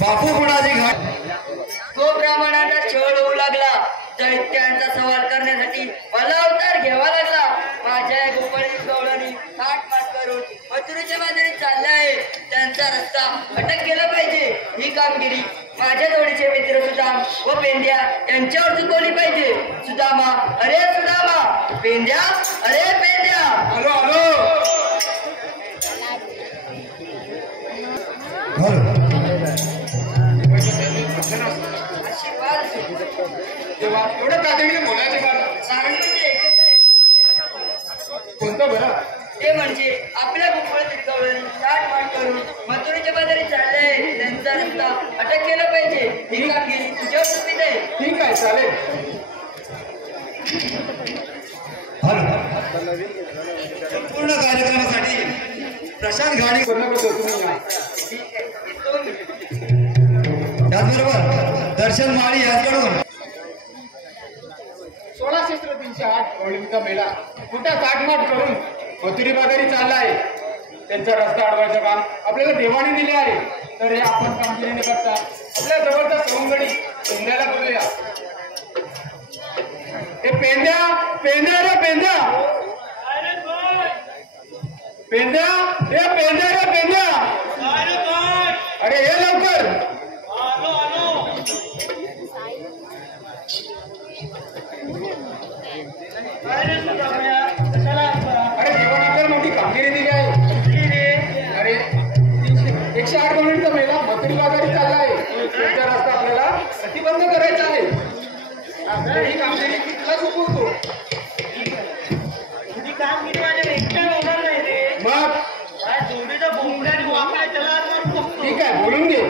बापू कुणाची घाट तो ब्राह्मणाचा छळ होऊ लागला. दैत्यांचा सवाल करण्यासाठी मला अवतार घ्यावा लागला. माझ्या गोपाळी गवळणी थाटमाट करून मथुरेच्या बाजारी चाललाय. त्यांचा रस्ता अटक केला पाहिजे. ही कामगिरी माझ्या जोडीचे मित्र सुदाम व पेंड्या यांच्यावर चुकवली पाहिजे. सुदामा अरे सुदामा, पेंड्या अरे पेंड्या. हॅलो हॅलो आशीर्वाद तेव्हा एवढं प्राथमिक बोलायचे का? कोणतं बरं? ते म्हणजे आपल्या गोपाळी गवळणी थाटमाट करून मथुरेच्या बाजारी चालले. त्यांचा रस्ता अटक केला पाहिजे. ही कामगिरी तुझ्यावर सोपी आहे. ठीक आहे, चालेल. संपूर्ण कार्यक्रमासाठी प्रशांत गाडी पूर्ण करतो तुम्ही. त्याचबरोबर दर्शन माळी याचकडून 160308 गवळीचा मेळा मोठ्या ताटमाट करून मथुरी बाजारी चालला आहे. त्यांचा रस्ता अडवायचं काम आपल्याला देवाने दिले आहे. तर हे आपण कामगिरीने करता आपल्या जवळचा सवंगडी पेंड्याला बोलूया. हे पेंड्या पेंड्या रे पेंड्या पेंड्या हे पेंड्या रे पेंड्या, अरे हे लवकर. अरे देवाने आपल्याला मोठी कामगिरी दिली आहे. अरे 108 गवळींचा मेळा मथुरी बाजारी चालला आहे. त्यांचा रस्ता आपल्याला प्रतिबंध करायचा आहे. ही कामगिरी कितीला चुकवतो. तुझी कामगिरी माझ्या एकट्या होणार नाही रे. मग जोडीचा ठीक आहे बोलून घे.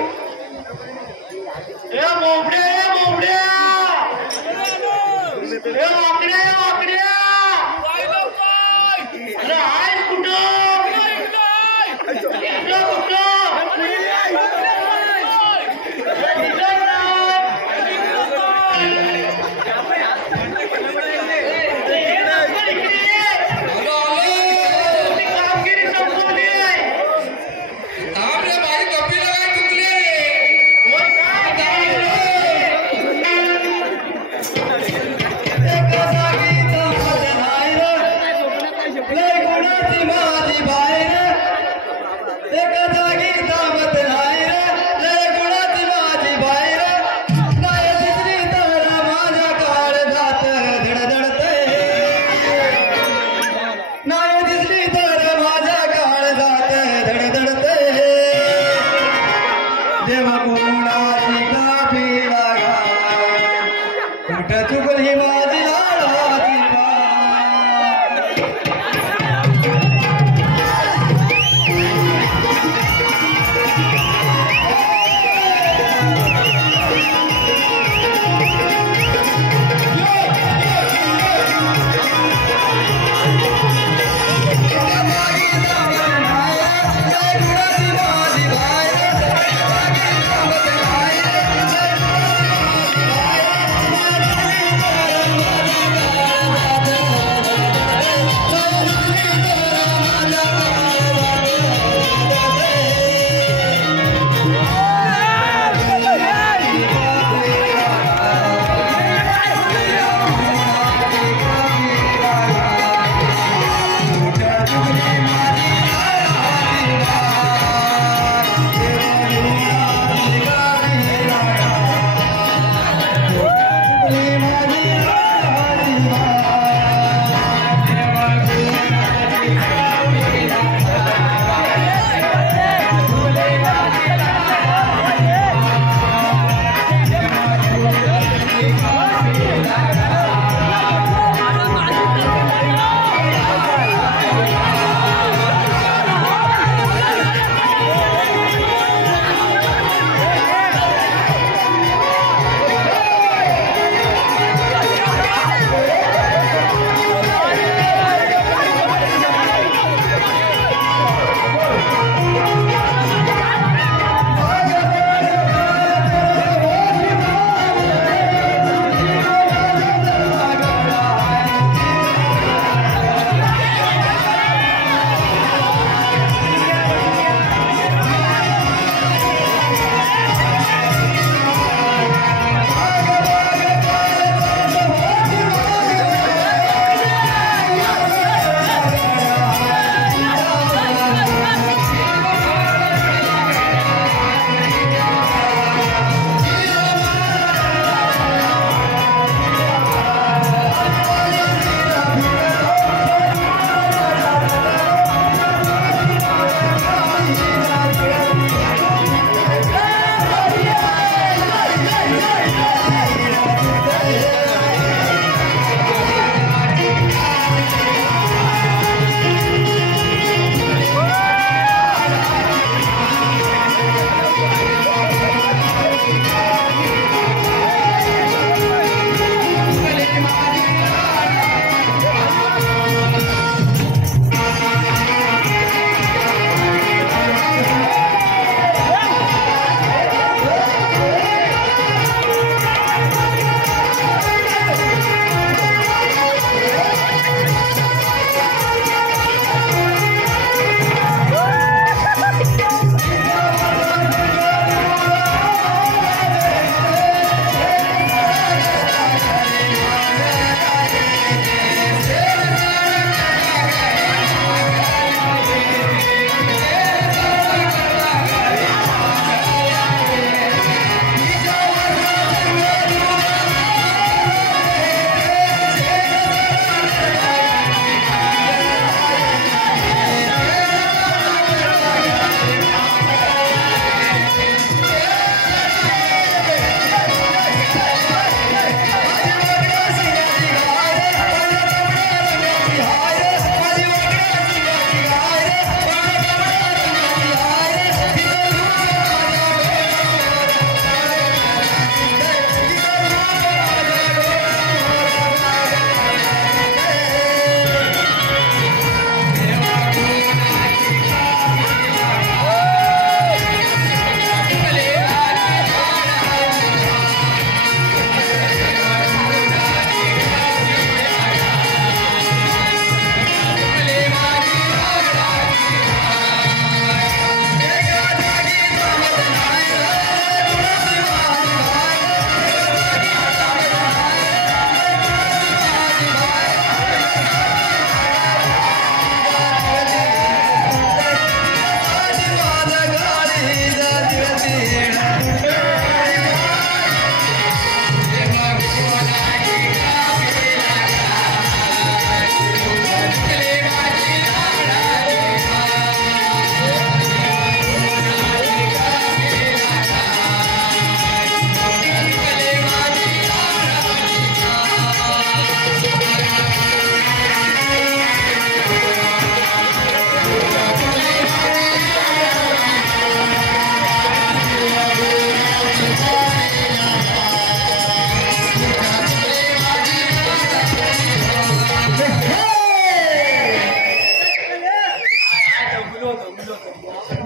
बाबा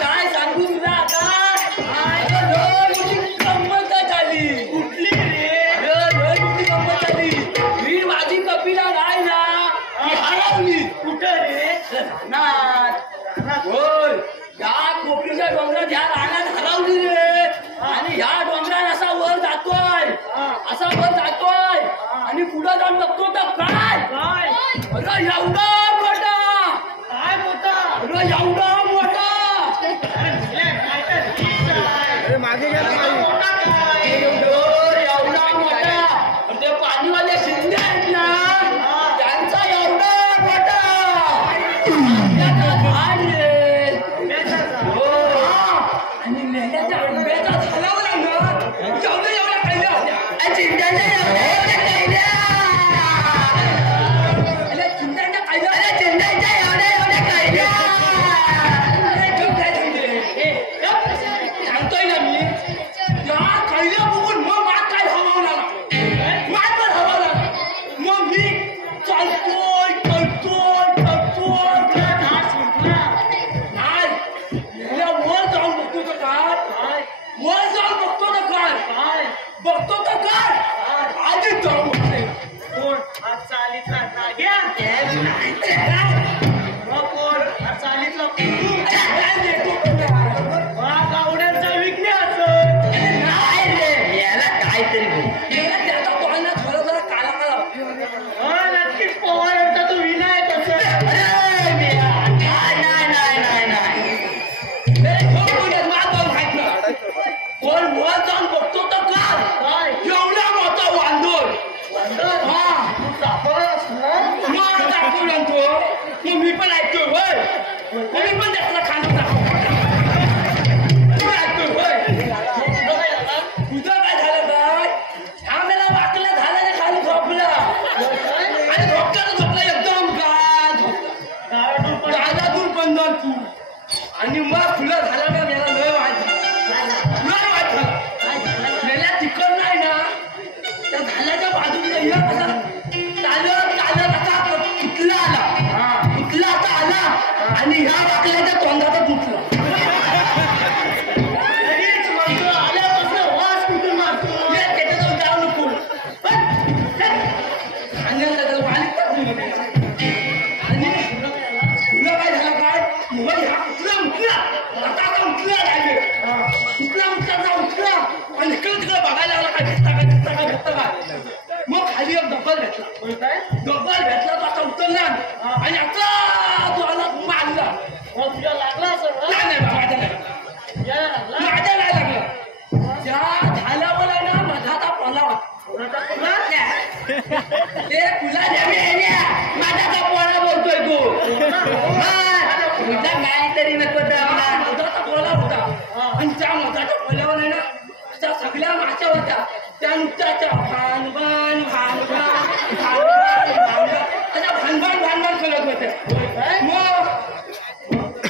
काय सांगू तुला आता गंमत झाली कुठली रे गंमत झाली ही माझी कपिला गाय ना हरवली कुठं रे बोल या कोपरीच्या डोंगरात ह्या रानात हरवली रे आणि ह्या डोंगरात असा वर जातोय आणि पुढे जाऊन बघतो तर काय अरे एवढा मोठा काय मोठा अरे एवढा मोठा अरे मागे एवढा मोठा ते पाणीवाले शिंदे आहेत ना त्यांचा एवढा मोठा आणि मेंढ्याच्या आंब्याचा झालावर एवढ्या खायला चिंट्याच्या सांगतोय ना मी त्या खायला बघून मग माग काय हववला मग मी चालतोय वर जाऊन बघतो तर काय बघतो तर काय आधीच जाऊन बघते कोण चालीतला नाग्या चालीतला गावड्यांचा विकण्याच नाही रे याला काहीतरी त्याचा तोंडात थोडं जरा काला काला नक्कीच पवार यांचा तो विनायक कोण वर जाऊन बघतो तर काय एवढा मोठा वांदोर मी पण ऐकतोय होय मी पण त्याला खांदो तुझं काय झालं काय हा मला वाकला झालं ना खाली झोपला आणि झोपला एकदम गाजातून पंढरपूर आणि मग तुला झाला ना मला लय वाट मला तिकड नाही ना त्या झाल्याच्या बाजूला कसा चालत असा कुठला आता आला आणि ह्या वाकल्याच्या तोंडातच मुठला वास कुठून मारतो त्याच्याजवळ जाऊ नको आणि तुला काय झालं काय ह्या उठला आणि इकडे तिकडे बघायला लागला काय भेटता का मग खाली एक डब्बल भेटला तो आता उतरला आणि आता तो आला मारला तुला लागला असं नाही माझ्या नाही लागला त्या झाल्यावर आहे ना माझा आता पलावा ते तुला माझा पोळा बोलतोय तू तुझा काहीतरी नको मधाचा पोळा होता आणि त्या मधाच्या पोळ्यावर आहे ना अशा सगळ्या माश्या होत्या त्या नुकत्याच्या भानभान करत होत्या मग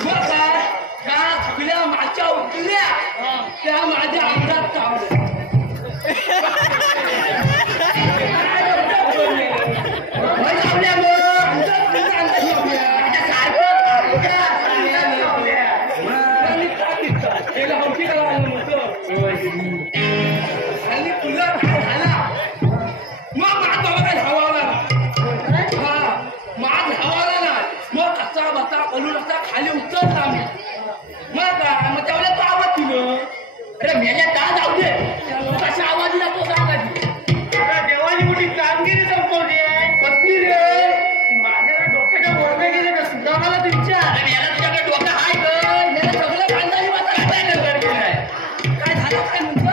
काय त्या सगळ्या माश्या उठल्या त्या माझ्या अंगात चावल्या आणि तुला काय झाला मग माझा धावाला ना मग कसा बसा पलून असा खाली उतरला मी मग त्यावेळेला तो आवाज तुझं अरे मेल्या का जाऊ दे कशा आवाज दिला तो सांगायची देवानी मोठी कामगिरी संपवली आहे कसली रे माझ्या डोक्याच्या बोलणे गेले का सुद्धा मला तू विचार याला तुझ्याकडे डोकं हाय ग सगळं खानदानी मात्र काय झालं काय म्हणतो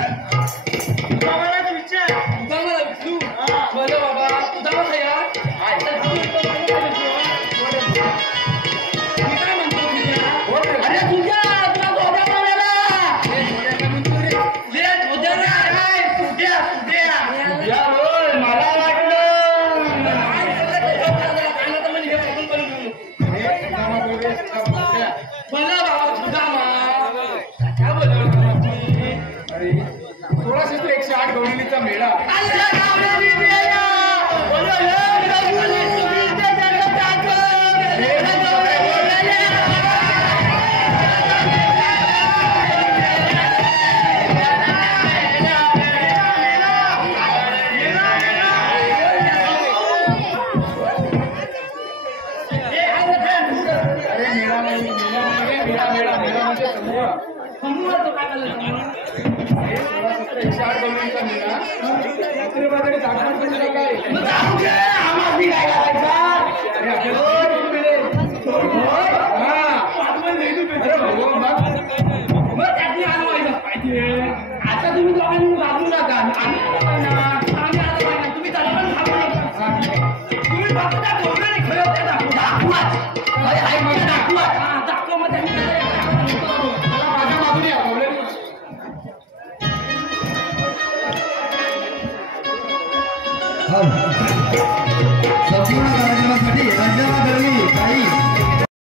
मला तू विचार तुझा मला विचारू बोल बाबा तुझा मला यार मी काय म्हणतो तुझ्या अरे तुझ्या तुला बोधा म्हणाला लेट होत्या उद्या मला वाटलं बोला बाबा तुझा काय बोलतो अरे थोडासा तो 108 गवळणीचा मेळा अरे मेळा नाही मेळा मेळा मेळा म्हणजे समूह. समूहाचं काय झालं समूह? हे 16-17-108 गवळणीचा मेळा मथुरी बाजारी जागरण करू काय मग जाऊ दे, आम्हाला बी काय करायचा? अरे आपल्याला दोन मिळेल. हा. अरे हो, मग त्यातली हलवायला पाहिजे. आता तुम्ही दोघांनी घालू नका. आम्ही आलो पाहिजे. आम्ही आलो पाहिजे. तुम्ही त्याला पण थांबू नका. तुम्ही फक्त त्या कोपऱ्याने खरं ते दाखवा. अरे ऐक ना, दाखवा. हा, दाखवा. मग त्यांनी काय करायचं? चला माझ्या मागून या गवळणी. संपूर्ण कार्यक्रमासाठी राज्याला काही